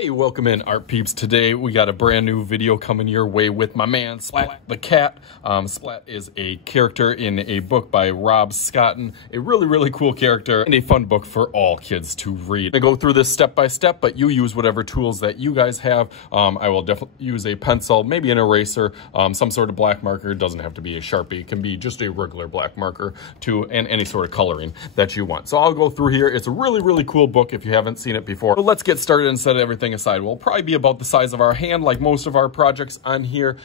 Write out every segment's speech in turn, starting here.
Hey, welcome in, art peeps. Today we got a brand new video coming your way with my man Splat the Cat. Splat is a character in a book by Rob Scotton, a really cool character and a fun book for all kids to read. I'm gonna go through this step by step, but you use whatever tools that you guys have. I will definitely use a pencil, maybe an eraser, some sort of black marker. It doesn't have to be a Sharpie. It can be just a regular black marker and any sort of coloring that you want. So I'll go through here. It's a really cool book if you haven't seen it before. But let's get started and set everything aside. We'll probably be about the size of our hand like most of our projects on here.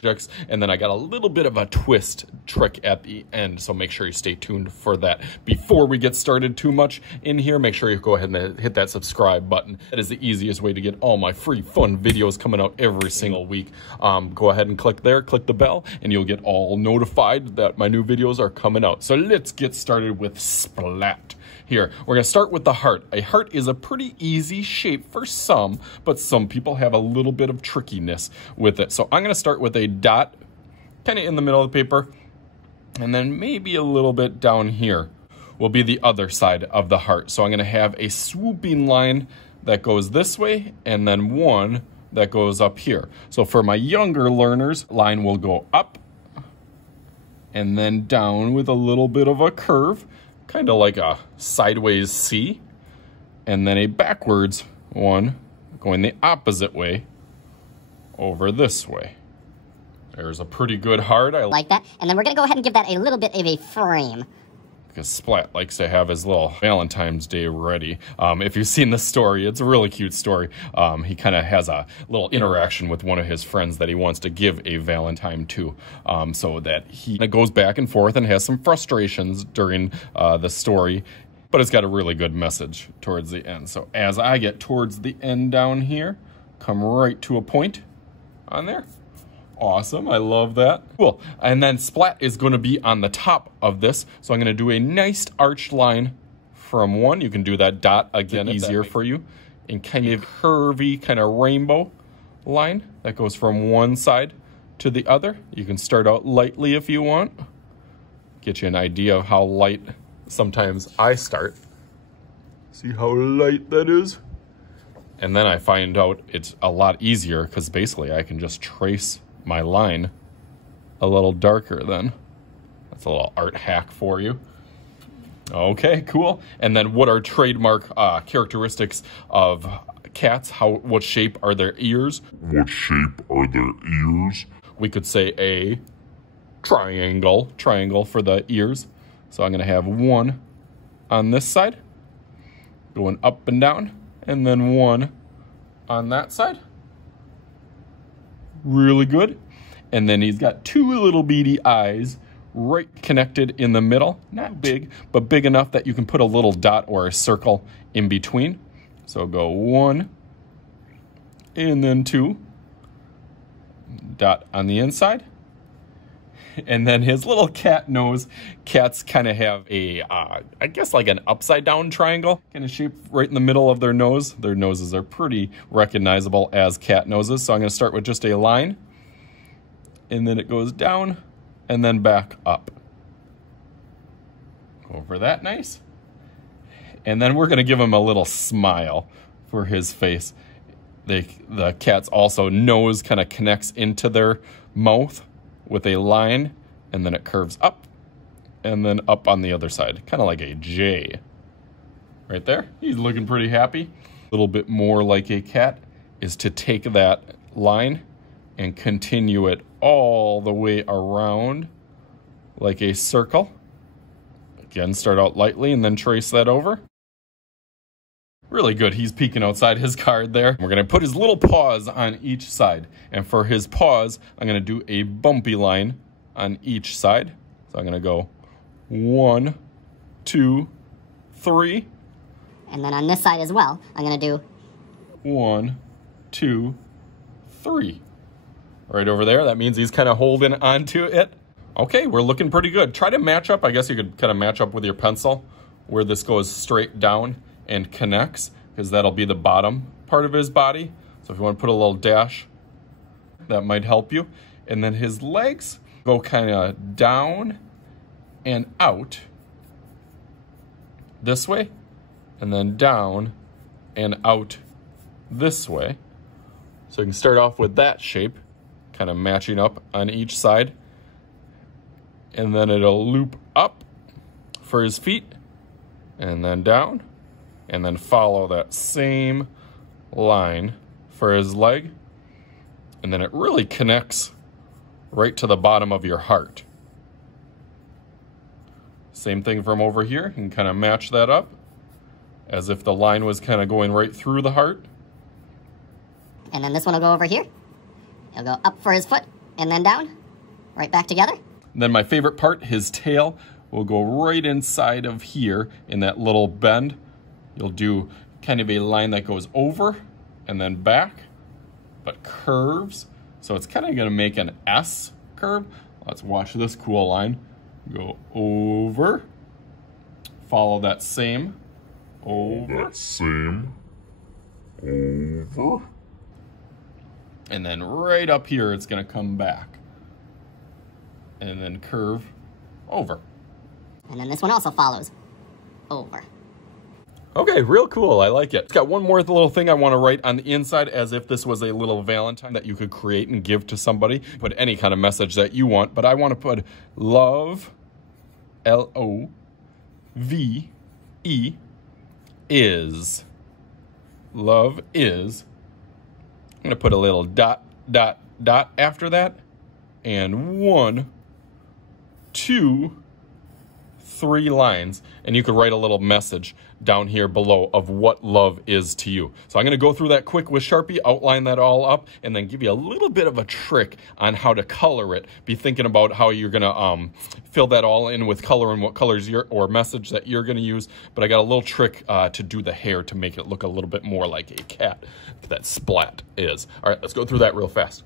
And then I got a little bit of a twist trick at the end, so make sure you stay tuned for that. Before we get started too much in here, make sure you go ahead and hit that subscribe button. That is the easiest way to get all my free fun videos coming out every single week. Go ahead and click there, click the bell, and you'll get all notified that my new videos are coming out. So let's get started with Splat. Here, we're gonna start with the heart. A heart is a pretty easy shape for some, but some people have a little bit of trickiness with it. So I'm gonna start with a dot, kind of in the middle of the paper, and then maybe a little bit down here will be the other side of the heart. So I'm gonna have a swooping line that goes this way, and then one that goes up here. So for my younger learners, line will go up, and then down with a little bit of a curve, kind of like a sideways C, and then a backwards one going the opposite way over this way. There's a pretty good heart. I like that. And then we're gonna go ahead and give that a little bit of a frame. Because Splat likes to have his little Valentine's Day ready. If you've seen the story, it's a really cute story. He kind of has a little interaction with one of his friends that he wants to give a Valentine to, so that he goes back and forth and has some frustrations during the story, but it's got a really good message towards the end. So as I get towards the end down here, come right to a point on there. Awesome, I love that. Cool, and then Splat is gonna be on the top of this. So I'm gonna do a nice arched line from one. You can do that dot again, easier for you. And kind of curvy, kind of rainbow line that goes from one side to the other. You can start out lightly if you want. Get you an idea of how light sometimes I start. See how light that is? And then I find out it's a lot easier because basically I can just trace my line a little darker then. That's a little art hack for you. Okay, cool. And then what are trademark characteristics of cats? What shape are their ears? What shape are their ears? We could say a triangle for the ears. So I'm gonna have one on this side, going up and down, and then one on that side. Really good. And then he's got two little beady eyes right connected in the middle. Not big, but big enough that you can put a little dot or a circle in between. So go one, and then two. Dot on the inside. And then his little cat nose. Cats kind of have a, I guess like an upside down triangle kind of shape right in the middle of their nose. Their noses are pretty recognizable as cat noses. So I'm going to start with just a line. And then it goes down and then back up. Go over that nice. And then we're going to give him a little smile for his face. The cat's also nose kind of connects into their mouth with a line, and then it curves up and then up on the other side, kind of like a J right there. He's looking pretty happy. A little bit more like a cat is to take that line and continue it all the way around like a circle. Again, start out lightly and then trace that over. Really good. He's peeking outside his card there. We're going to put his little paws on each side. And for his paws, I'm going to do a bumpy line on each side. So I'm going to go 1, 2, 3. And then on this side as well, I'm going to do 1, 2, 3. Right over there. That means he's kind of holding onto it. Okay, we're looking pretty good. Try to match up. I guess you could kind of match up with your pencil where this goes straight down and connects, because that'll be the bottom part of his body. So if you want to put a little dash, that might help you. And then his legs go kind of down and out this way, and then down and out this way. So you can start off with that shape, kind of matching up on each side. And then it'll loop up for his feet, and then down, and then follow that same line for his leg. And then it really connects right to the bottom of your heart. Same thing from over here. You can kind of match that up as if the line was kind of going right through the heart. And then this one will go over here. It'll go up for his foot and then down, right back together. And then my favorite part, his tail will go right inside of here in that little bend. You'll do kind of a line that goes over and then back, but curves. So it's kind of going to make an S curve. Let's watch this cool line. Go over, follow that same, over, over. And then right up here, it's going to come back. And then curve over. And then this one also follows over. Okay, real cool. I like it. It's got one more little thing I want to write on the inside as if this was a little Valentine that you could create and give to somebody. Put any kind of message that you want, but I want to put love, L-O-V-E, is. Love is. I'm going to put a little dot, dot, dot after that. And 1, 2, 3 lines, and you could write a little message down here below of what love is to you. So I'm going to go through that quick with Sharpie, outline that all up, and then give you a little bit of a trick on how to color it. Be thinking about how you're going to fill that all in with color and what colors or message that you're going to use. But I got a little trick to do the hair to make it look a little bit more like a cat that Splat is. All right, let's go through that real fast.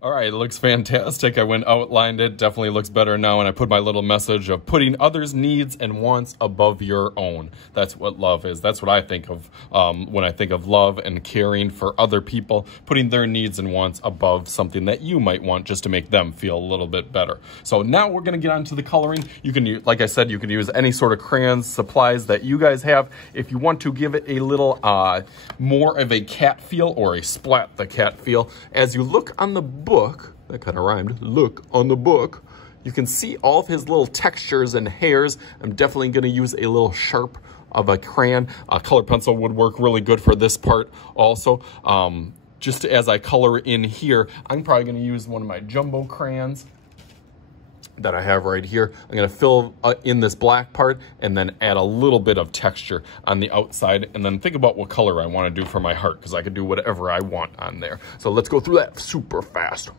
All right, it looks fantastic. I went outlined it. Definitely looks better now. And I put my little message of putting others' needs and wants above your own. That's what love is. That's what I think of when I think of love and caring for other people, putting their needs and wants above something that you might want just to make them feel a little bit better. So now we're going to get on to the coloring. You can use, like I said, you can use any sort of crayons, supplies that you guys have. If you want to give it a little more of a cat feel or a Splat the Cat feel, as you look on the book, that kind of rhymed, look on the book, you can see all of his little textures and hairs. I'm definitely going to use a little sharp of a crayon. A color pencil would work really good for this part also. Just as I color in here, I'm probably going to use one of my jumbo crayons that I have right here. I'm going to fill in this black part and then add a little bit of texture on the outside, and then think about what color I want to do for my heart, because I can do whatever I want on there. So let's go through that super fast.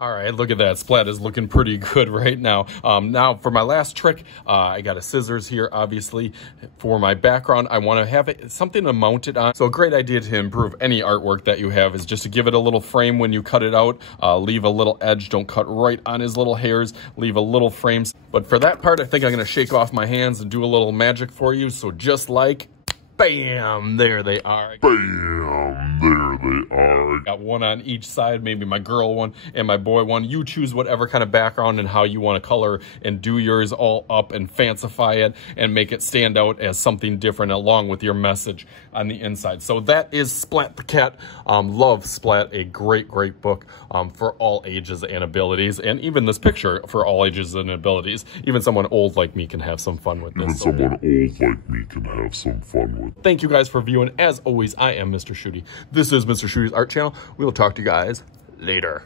All right, look at that. Splat is looking pretty good right now. Now for my last trick, I got a scissors here, obviously. For my background, I want to have something to mount it on. So a great idea to improve any artwork that you have is just to give it a little frame when you cut it out. Leave a little edge. Don't cut right on his little hairs. Leave a little frame. But for that part, I think I'm going to shake off my hands and do a little magic for you. So just like, bam, there they are. Bam, there they are. Got one on each side, maybe my girl one and my boy one. You choose whatever kind of background and how you want to color and do yours all up and fancify it and make it stand out as something different along with your message on the inside. So that is Splat the Cat. Love Splat, a great, great book for all ages and abilities. And even this picture for all ages and abilities. Even someone old like me can have some fun with this. Even someone old like me can have some fun with it. Thank you guys for viewing. As always, I am Mr. Shooty. This is Mr. Shooty's Art Channel. We will talk to you guys later.